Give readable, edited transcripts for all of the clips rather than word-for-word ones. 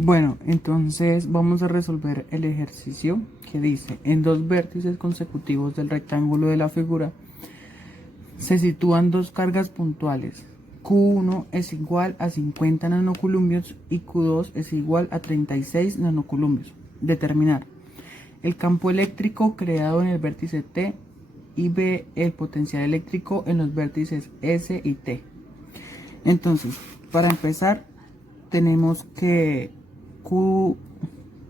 Bueno, entonces vamos a resolver el ejercicio que dice, en dos vértices consecutivos del rectángulo de la figura se sitúan dos cargas puntuales. Q1 es igual a 50 nanocoulombios y Q2 es igual a 36 nanocoulombios. Determinar el campo eléctrico creado en el vértice T y B el potencial eléctrico en los vértices S y T. Entonces, para empezar, tenemos que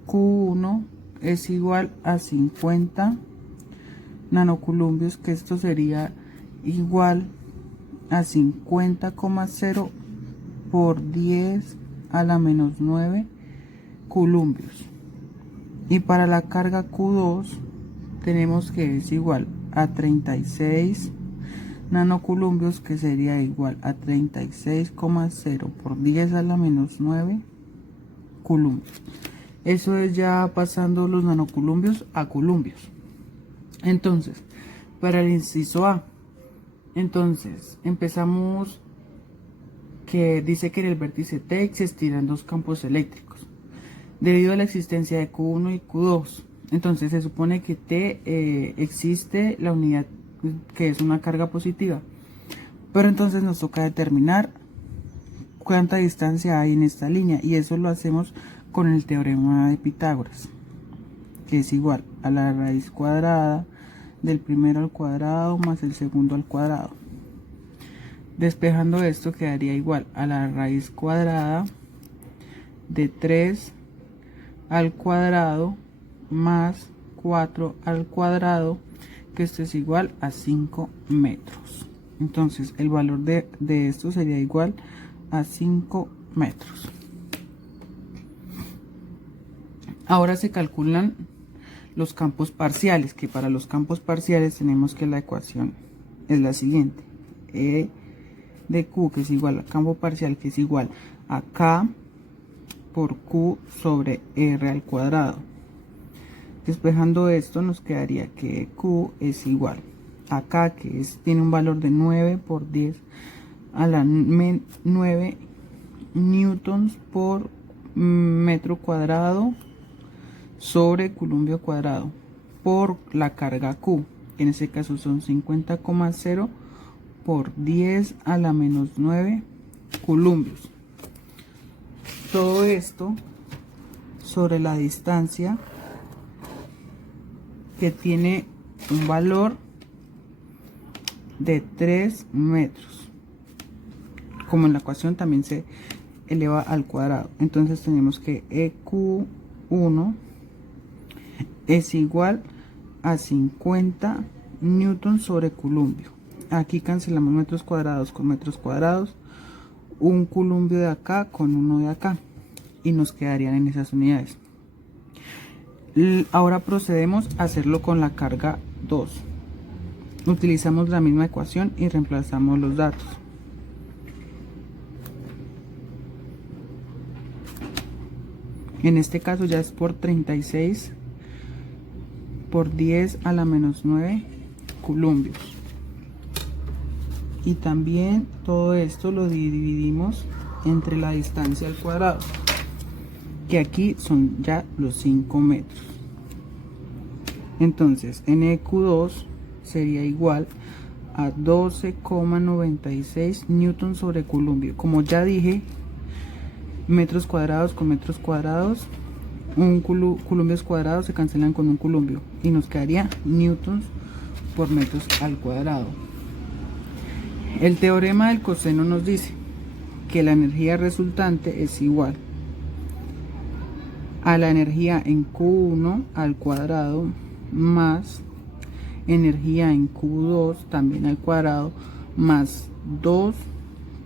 Q1 es igual a 50 nanocoulombios, que esto sería igual a 50,0 por 10 a la menos 9 coulombios. Y para la carga Q2 tenemos que es igual a 36 nanocoulombios, que sería igual a 36,0 por 10 a la menos 9 coulombios. Eso es ya pasando los nanocoulombios a coulombios. Entonces, para el inciso A, entonces empezamos que dice que en el vértice T existirán dos campos eléctricos debido a la existencia de Q1 y Q2. Entonces se supone que T existe la unidad que es una carga positiva, pero entonces nos toca determinar cuánta distancia hay en esta línea, y eso lo hacemos con el teorema de Pitágoras, que es igual a la raíz cuadrada del primero al cuadrado más el segundo al cuadrado. Despejando esto quedaría igual a la raíz cuadrada de 3 al cuadrado más 4 al cuadrado, que esto es igual a 5 metros. Entonces el valor de esto sería igual a 5 metros. Ahora se calculan los campos parciales, que para los campos parciales tenemos que la ecuación es la siguiente: E de Q, que es igual al campo parcial, que es igual a K por Q sobre R al cuadrado. Despejando esto nos quedaría que Q es igual a K, que tiene un valor de 9 por 10 a la 9 newtons por metro cuadrado sobre coulombio cuadrado, por la carga Q, que en este caso son 50,0 por 10 a la menos 9 coulombios. Todo esto sobre la distancia, que tiene un valor de 3 metros. Como en la ecuación también se eleva al cuadrado. Entonces tenemos que EQ1 es igual a 50 newtons sobre coulombio. Aquí cancelamos metros cuadrados con metros cuadrados, un coulombio de acá con uno de acá, y nos quedarían en esas unidades. Ahora procedemos a hacerlo con la carga 2. Utilizamos la misma ecuación y reemplazamos los datos. En este caso ya es por 36 por 10 a la menos 9 coulombios. Y también todo esto lo dividimos entre la distancia al cuadrado, que aquí son ya los 5 metros. Entonces NQ2 sería igual a 12,96 newtons sobre coulombio. Como ya dije, metros cuadrados con metros cuadrados, un coulombios cuadrados se cancelan con un coulombio y nos quedaría newtons por metros al cuadrado. El teorema del coseno nos dice que la energía resultante es igual a la energía en Q1 al cuadrado más energía en Q2 también al cuadrado más 2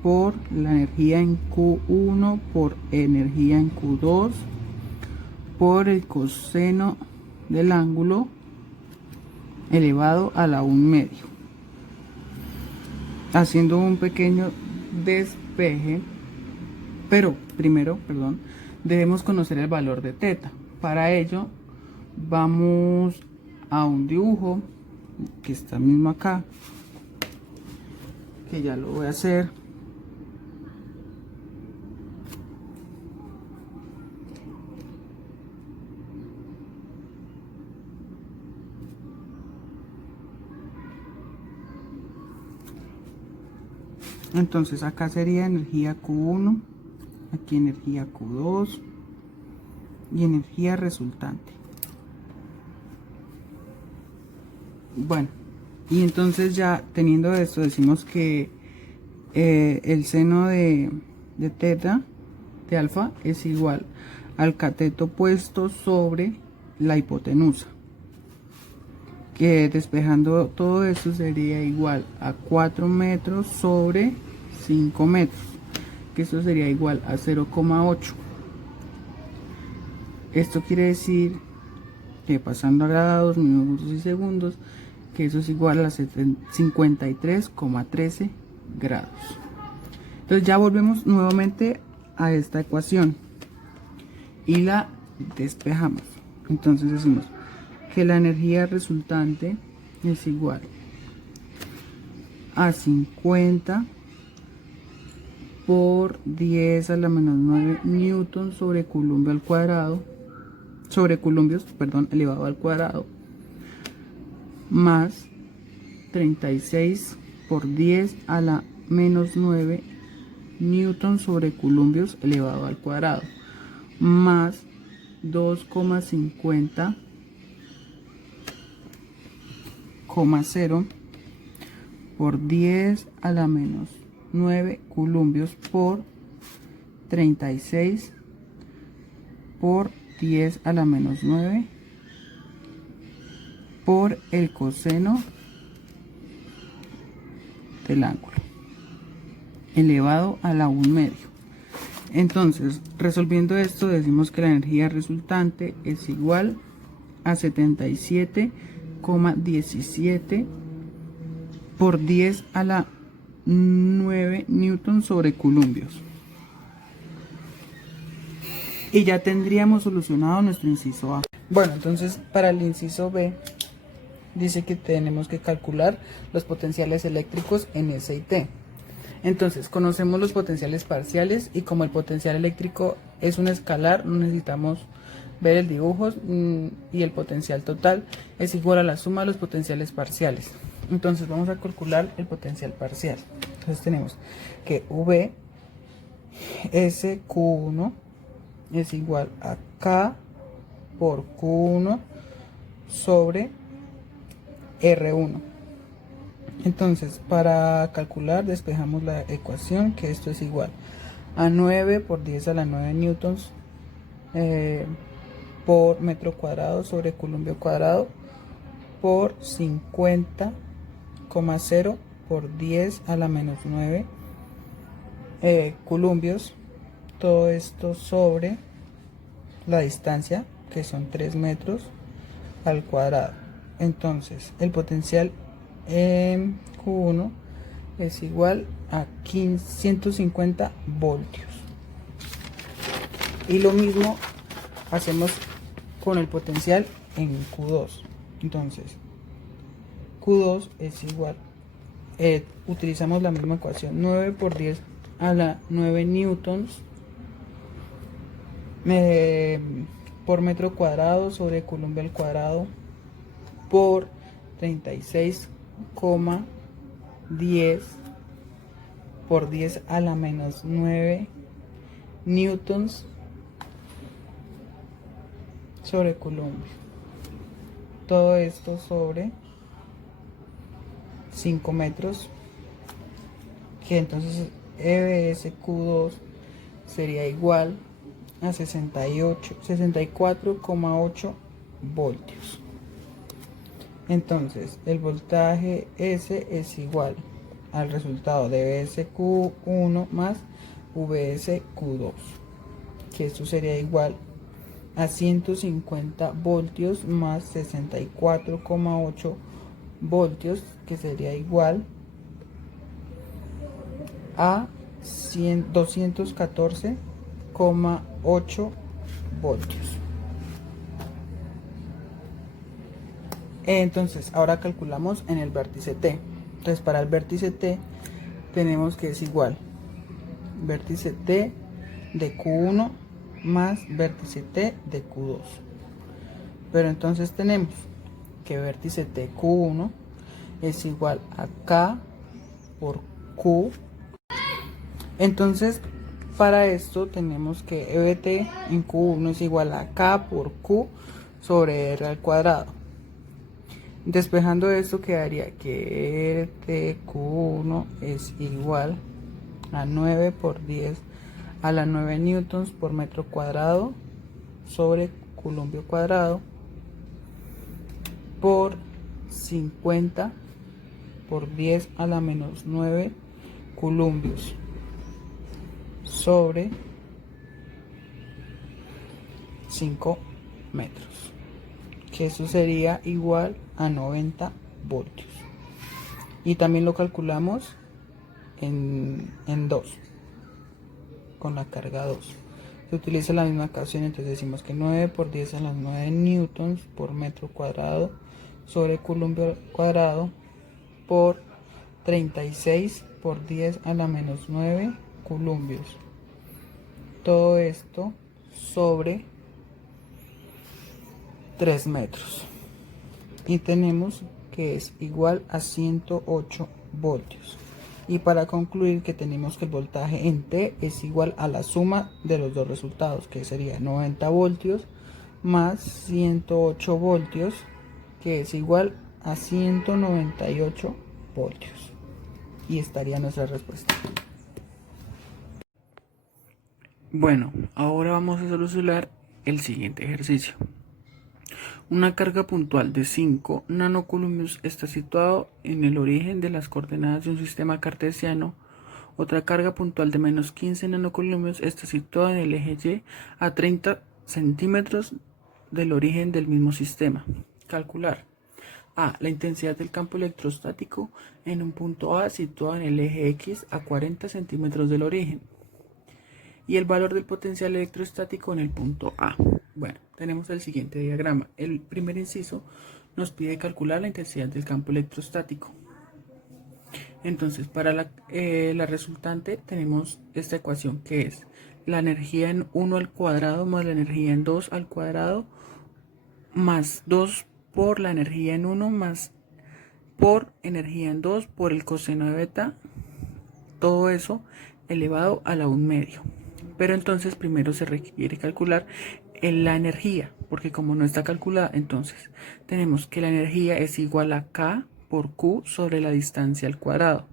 por la energía en Q1 por energía en Q2 por el coseno del ángulo elevado a la 1/2. Haciendo un pequeño despeje, pero primero, debemos conocer el valor de teta. Para ello vamos a un dibujo que está mismo acá, que ya lo voy a hacer. Entonces acá sería energía Q1, aquí energía Q2 y energía resultante. Bueno, y entonces ya teniendo esto decimos que el seno de teta de alfa es igual al cateto puesto sobre la hipotenusa, que despejando todo esto sería igual a 4 metros sobre 5 metros, que esto sería igual a 0,8. Esto quiere decir que pasando a grados, minutos y segundos, que eso es igual a 53,13 grados. Entonces ya volvemos nuevamente a esta ecuación y la despejamos. Entonces decimos que la energía resultante es igual a 50 por 10 a la menos 9 newton sobre columbio al cuadrado, sobre columbios, perdón, elevado al cuadrado, más 36 por 10 a la menos 9 newton sobre columbios elevado al cuadrado, más 2,50,0 por 10 a la menos 9 columbios por 36 por 10 a la menos 9 por el coseno del ángulo elevado a la 1 medio. Entonces, resolviendo esto, decimos que la energía resultante es igual a 77,17 por 10 a la 9 newton sobre columbios. Y ya tendríamos solucionado nuestro inciso A. Bueno, entonces para el inciso B dice que tenemos que calcular los potenciales eléctricos en S y T. Entonces conocemos los potenciales parciales y como el potencial eléctrico es un escalar, no necesitamos ver el dibujo, y el potencial total es igual a la suma de los potenciales parciales. Entonces vamos a calcular el potencial parcial. Entonces tenemos que V SQ1 es igual a K por Q1 sobre R1. Entonces, para calcular, despejamos la ecuación, que esto es igual a 9 por 10 a la 9 newtons por metro cuadrado sobre columbio cuadrado por 50,0 por 10 a la menos 9 columbios. Todo esto sobre la distancia, que son 3 metros al cuadrado. Entonces, el potencial en Q1 es igual a 150 voltios. Y lo mismo hacemos con el potencial en Q2. Entonces, Q2 es igual, utilizamos la misma ecuación, 9 por 10 a la 9 newtons por metro cuadrado sobre columbio al cuadrado por 36,10 por 10 a la menos 9 newtons sobre columbio. Todo esto sobre 5 metros, que entonces EBSQ2 sería igual a 64,8 voltios. Entonces el voltaje S es igual al resultado de VSQ1 más VSQ2, que esto sería igual a 150 voltios más 64,8 voltios, que sería igual a 214,8 voltios. Entonces ahora calculamos en el vértice T. Entonces para el vértice T tenemos que es igual vértice T de Q1 más vértice T de Q2. Pero entonces tenemos que vértice T Q1 es igual a K por Q Entonces, para esto tenemos que EBT en Q1 es igual a K por Q sobre R al cuadrado. Despejando esto quedaría que R de Q1 es igual a 9 por 10 a la 9 newtons por metro cuadrado sobre columbio cuadrado por 50 por 10 a la menos 9 columbios sobre 5 metros, que eso sería igual a 90 voltios. Y también lo calculamos en 2, con la carga 2. Se utiliza la misma ecuación, entonces decimos que 9 por 10 a las 9 newtons por metro cuadrado sobre columbio cuadrado por 36 por 10 a la menos 9 columbios. Todo esto sobre 3 metros. Y tenemos que es igual a 108 voltios. Y para concluir que tenemos que el voltaje en T es igual a la suma de los dos resultados, que sería 90 voltios más 108 voltios, que es igual a 198 voltios. Y estaría nuestra respuesta. Bueno, ahora vamos a solucionar el siguiente ejercicio. Una carga puntual de 5 nanocoulombios está situado en el origen de las coordenadas de un sistema cartesiano. Otra carga puntual de menos 15 nanocoulombios está situada en el eje Y a 30 centímetros del origen del mismo sistema. Calcular. A. La intensidad del campo electrostático en un punto A situado en el eje X a 40 centímetros del origen. Y el valor del potencial electrostático en el punto A. Bueno, tenemos el siguiente diagrama. El primer inciso nos pide calcular la intensidad del campo electrostático. Entonces, para la resultante tenemos esta ecuación que es la energía en 1 al cuadrado más la energía en 2 al cuadrado más 2 por la energía en 1 más por energía en 2 por el coseno de beta. Todo eso elevado a la 1/2. Pero entonces primero se requiere calcular la energía, porque como no está calculada, entonces tenemos que la energía es igual a K por Q sobre la distancia al cuadrado.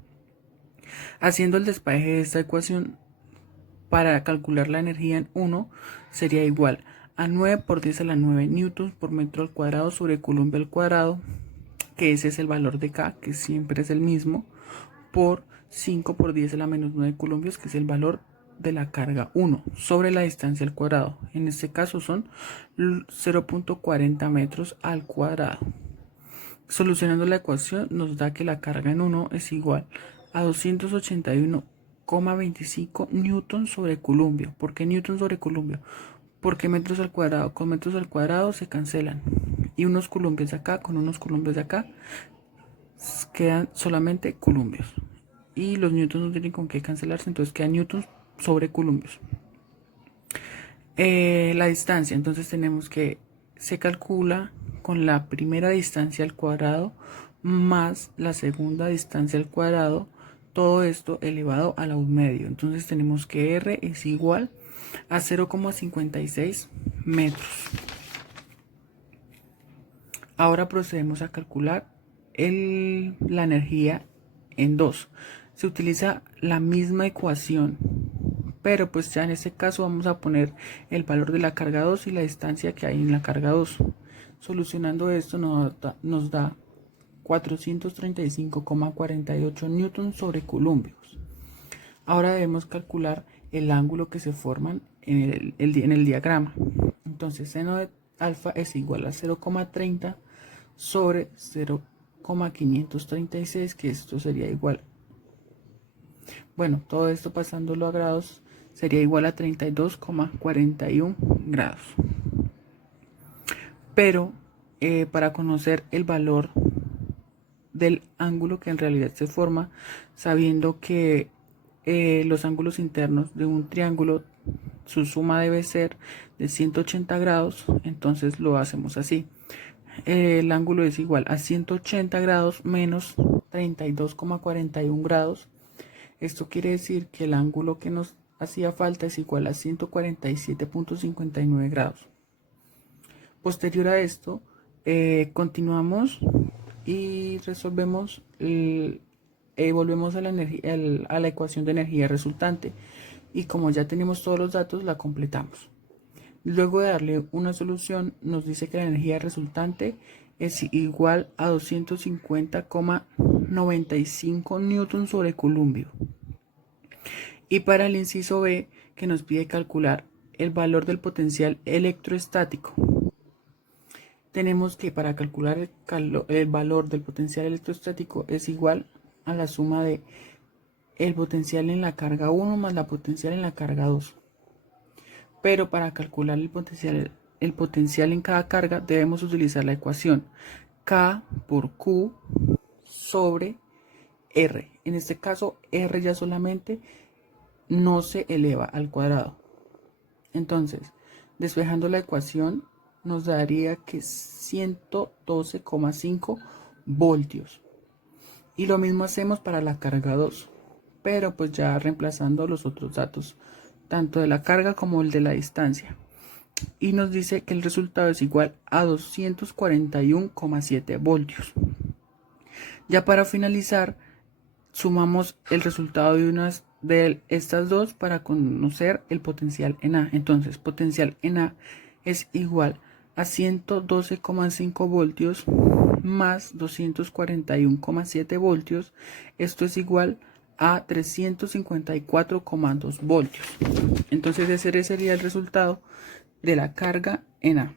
Haciendo el despeje de esta ecuación, para calcular la energía en 1 sería igual a 9 por 10 a la 9 newtons por metro al cuadrado sobre columbio al cuadrado, que ese es el valor de K, que siempre es el mismo, por 5 por 10 a la menos 9 columbios, que es el valor de la carga 1 sobre la distancia al cuadrado. En este caso son 0.40 metros al cuadrado. Solucionando la ecuación nos da que la carga en 1 es igual a 281,25 newtons sobre columbio. ¿Por qué newtons sobre columbio? Porque metros al cuadrado con metros al cuadrado se cancelan. Y unos columbios de acá con unos columbios de acá quedan solamente columbios. Y los newtons no tienen con qué cancelarse, entonces quedan newtons sobre columbios. La distancia, entonces tenemos que se calcula con la primera distancia al cuadrado más la segunda distancia al cuadrado, todo esto elevado a la 1/2. Entonces tenemos que R es igual a 0,56 metros. Ahora procedemos a calcular la energía en 2. Se utiliza la misma ecuación, pero pues ya en este caso vamos a poner el valor de la carga 2 y la distancia que hay en la carga 2. Solucionando esto nos da 435,48 newtons sobre columbios. Ahora debemos calcular el ángulo que se forman en el diagrama. Entonces seno de alfa es igual a 0,30 sobre 0,536, que esto sería igual. Bueno, todo esto pasándolo a grados sería igual a 32,41 grados. Pero para conocer el valor del ángulo que en realidad se forma, sabiendo que los ángulos internos de un triángulo, su suma debe ser de 180 grados, entonces lo hacemos así. El ángulo es igual a 180 grados menos 32,41 grados. Esto quiere decir que el ángulo que nos hacía falta es igual a 147.59 grados. Posterior a esto, continuamos y resolvemos, volvemos a la ecuación de energía resultante. Y como ya tenemos todos los datos, la completamos. Luego de darle una solución, nos dice que la energía resultante es igual a 250,95 newtons sobre columbio. Y para el inciso B, que nos pide calcular el valor del potencial electrostático, tenemos que para calcular el valor del potencial electrostático es igual a la suma de el potencial en la carga 1 más la potencial en la carga 2. Pero para calcular el potencial en cada carga debemos utilizar la ecuación K por Q sobre R. En este caso, R ya solamente no se eleva al cuadrado. Entonces, despejando la ecuación, nos daría que 112,5 voltios. Y lo mismo hacemos para la carga 2, pero pues ya reemplazando los otros datos, tanto de la carga como el de la distancia. Y nos dice que el resultado es igual a 241,7 voltios. Ya para finalizar, sumamos el resultado de estas dos para conocer el potencial en A. Entonces, potencial en A es igual a 112,5 voltios más 241,7 voltios. Esto es igual a 354,2 voltios. Entonces ese sería el resultado de la carga en A.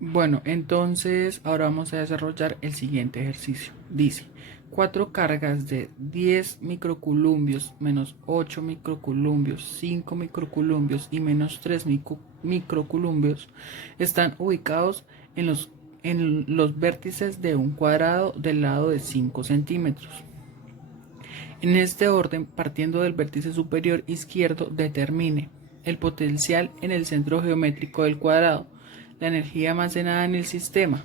Bueno, entonces ahora vamos a desarrollar el siguiente ejercicio. Dice, 4 cargas de 10 microculumbios menos 8 microculumbios, 5 microculumbios y menos 3 microculumbios están ubicados en los vértices de un cuadrado del lado de 5 centímetros. En este orden, partiendo del vértice superior izquierdo, determine el potencial en el centro geométrico del cuadrado, la energía almacenada en el sistema.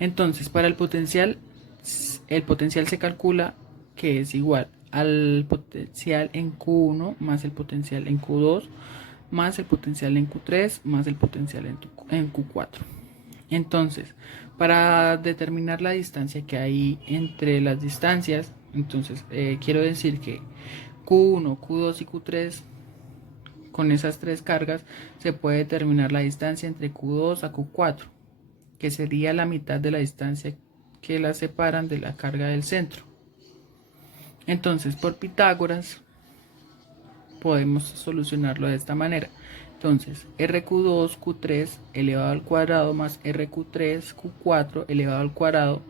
Entonces, para el potencial se calcula que es igual al potencial en Q1 más el potencial en Q2 más el potencial en Q3 más el potencial en Q4. Entonces, para determinar la distancia que hay entre las distancias, entonces quiero decir que Q1, Q2 y Q3, con esas tres cargas se puede determinar la distancia entre Q2 a Q4, que sería la mitad de la distancia que las separan de la carga del centro. Entonces, por Pitágoras podemos solucionarlo de esta manera. Entonces, RQ2 Q3 elevado al cuadrado más RQ3 Q4 elevado al cuadrado,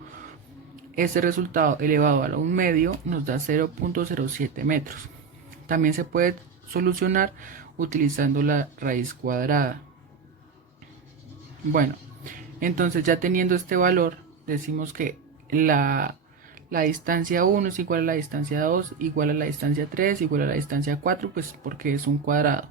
este resultado elevado a un medio nos da 0.07 metros. También se puede solucionar utilizando la raíz cuadrada. Bueno, entonces ya teniendo este valor, decimos que la distancia 1 es igual a la distancia 2, igual a la distancia 3, igual a la distancia 4, pues porque es un cuadrado.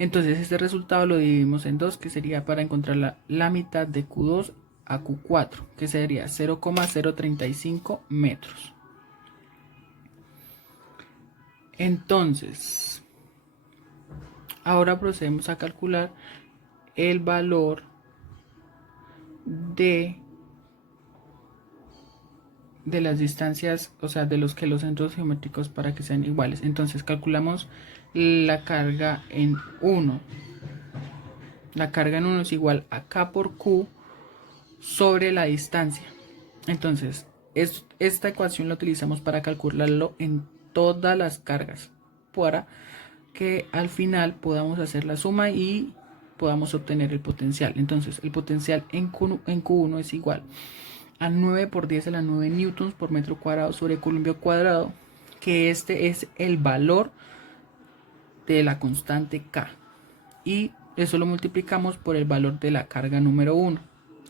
Entonces este resultado lo dividimos en 2, que sería para encontrar la mitad de Q2 a Q4, que sería 0,035 metros. Entonces, ahora procedemos a calcular el valor de las distancias, o sea, de los centros geométricos para que sean iguales. Entonces calculamos la carga en 1. La carga en 1 es igual a K por Q sobre la distancia. Entonces, esta ecuación la utilizamos para calcularlo en todas las cargas, para que al final podamos hacer la suma y podamos obtener el potencial. Entonces, el potencial en Q1 es igual a 9 por 10 a la 9 newtons por metro cuadrado sobre columbio cuadrado, que este es el valor de la constante K. Y eso lo multiplicamos por el valor de la carga número 1,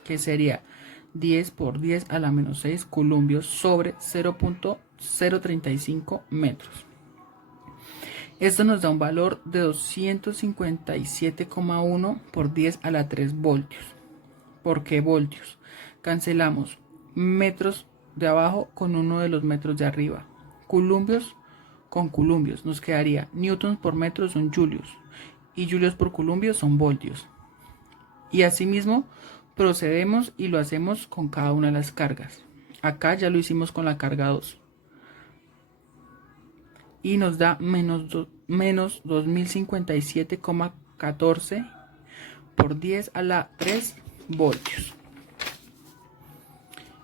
que sería 10 por 10 a la menos 6 columbios sobre 0.035 metros. Esto nos da un valor de 257,1 por 10 a la 3 voltios. ¿Por qué voltios? cancelamos metros de abajo con uno de los metros de arriba. Columbios con columbios. Nos quedaría newtons por metro son julios. Y julios por columbio son voltios. Y asimismo procedemos y lo hacemos con cada una de las cargas. Acá ya lo hicimos con la carga 2. Y nos da menos 2057,14 por 10 a la 3 voltios.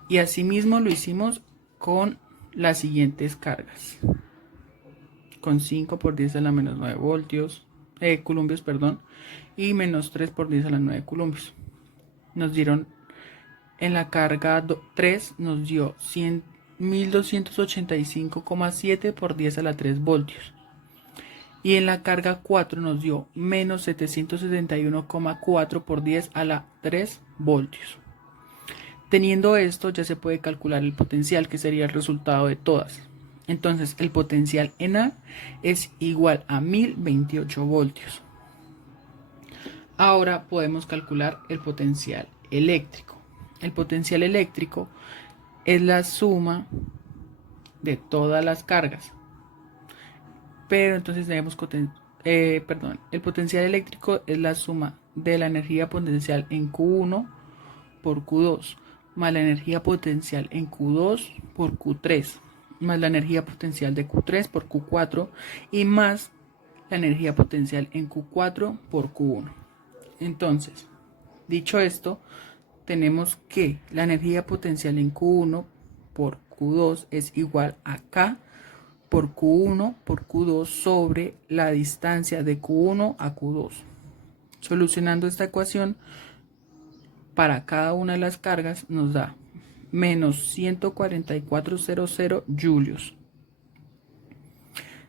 Y asimismo lo hicimos con las siguientes cargas. Con 5 por 10 a la menos 9 voltios, columbios, perdón, y menos 3 por 10 a la 9 columbios. Nos dieron en la carga 3, nos dio 1285,7 por 10 a la 3 voltios. Y en la carga 4 nos dio menos 771,4 por 10 a la 3 voltios. Teniendo esto, ya se puede calcular el potencial, que sería el resultado de todas. Entonces, el potencial en A es igual a 1028 voltios. Ahora podemos calcular el potencial eléctrico. El potencial eléctrico es la suma de todas las cargas. Pero entonces tenemos el potencial eléctrico es la suma de la energía potencial en Q1 por Q2 más la energía potencial en Q2 por Q3 más la energía potencial de Q3 por Q4 y más la energía potencial en Q4 por Q1. Entonces, dicho esto, tenemos que la energía potencial en Q1 por Q2 es igual a K por Q1 por Q2 sobre la distancia de Q1 a Q2. Solucionando esta ecuación para cada una de las cargas nos da menos 144,00 julios.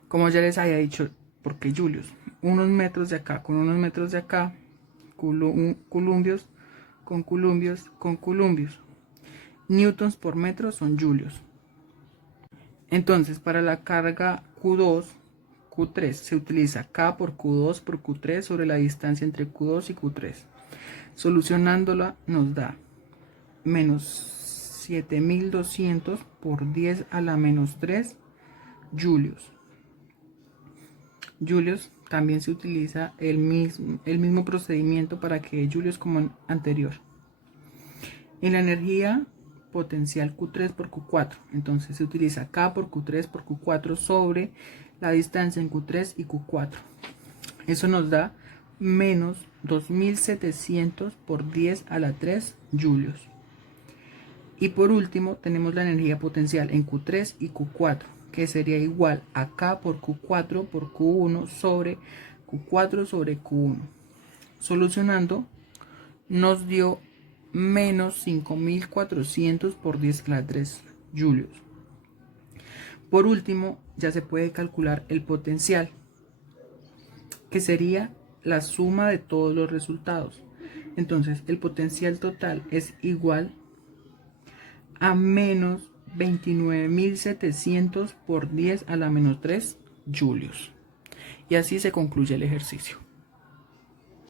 Como ya les había dicho, ¿por qué julios? Unos metros de acá con unos metros de acá, columbios con columbios con columbios. Newtons por metro son julios. Entonces, para la carga Q2, Q3 se utiliza K por Q2 por Q3 sobre la distancia entre Q2 y Q3. Solucionándola nos da menos 7200 por 10 a la menos 3 julios. Julios también se utiliza el mismo procedimiento para que julios como anterior. En la energía potencial Q3 por Q4, entonces se utiliza K por Q3 por Q4 sobre la distancia en Q3 y Q4. Eso nos da menos 2700 por 10 a la 3 julios. Y por último tenemos la energía potencial en Q3 y Q4, que sería igual a K por Q4 por Q1 sobre Q4 sobre Q1. Solucionando nos dio menos 5400 por 10 a la 3 julios. Por último, ya se puede calcular el potencial, que sería la suma de todos los resultados. Entonces, el potencial total es igual a menos 29.700 por 10 a la menos 3 julios. Y así se concluye el ejercicio.